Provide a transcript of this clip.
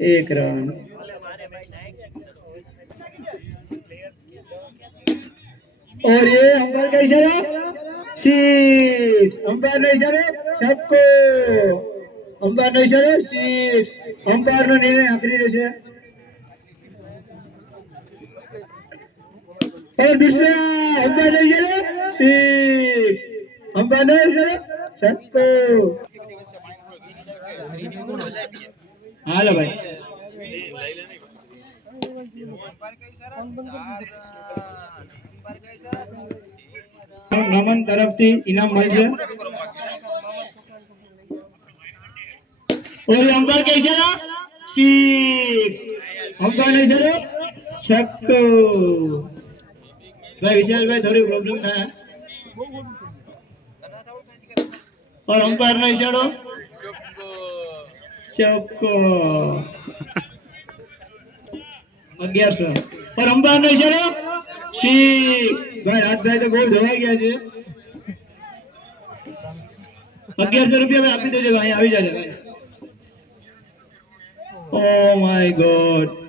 एक रन। और ये अंपायर का इशारा, सिक्स। अंपायर નો इशारो छक्को। अंपायर નો इशारो सिक्स। अंपायर નો निर्णय आखरी રહેશે। और दूसरा अंपायर નો इशारो सिक्स। अंपायर નો इशारो छक्को। हालो भाई नमन तरफથી इनाम મળશે। और अंपायर का इशारा सिक्स। अंपायर નો इशारो छक्को। भाई विशाल भाई थोड़ी प्रॉब्लम था। और अंपायर નો इशारो चौको। 1100। और अंपायर નો इशारो सिक्स। भाई राजभाई तो बहुत धोवाई गया છે। 1100 રૂપિયા આપી દેજો ભાઈ, આવી જાજો। Oh my God.